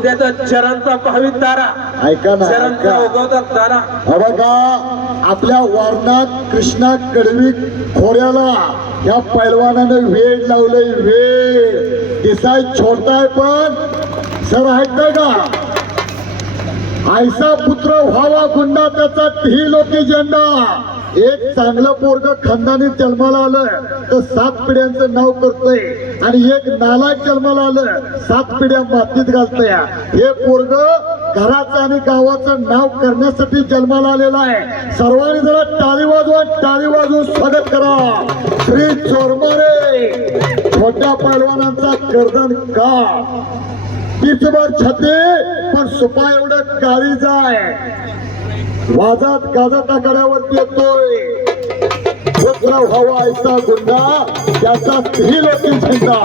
उद्याचा चरणचा भाविक तारा. ऐका ना चरणचा उगवता तारा. हा बघा आपल्या वारणात कृष्णा कडवी खोऱ्याला या पैलवानानं वेळ लावलंय वेळ दिसाय छोटाय पण सर ऐकताय का? आयसा पुत्र व्हावा गुंडा त्याचा ती लोकी झेंडा. एक चांगलं पोरग खंदानीत जन्माला आलं तर सात पिढ्यांचं नाव करतोय. आणि एक नालायक जन्माला आलं. सात पिढ्या मातीत घालतोय हे. पोरग घराचं आणि गावाचं नाव करण्यासाठी जन्माला आलेला आहे. सर्वांनी जरा टाळी वाजवा टाळी वाजवून स्वागत करा. श्री चोरमारे छोट्या पैलवानांचा गर्दन का? तीचभर छते पण सुपा एवढं काळी जाय वाजात गाजात आकड्यावरती येतोय. पुत्र व्हावा ऐसा गुंडा त्याचा ही लोकी झेंडा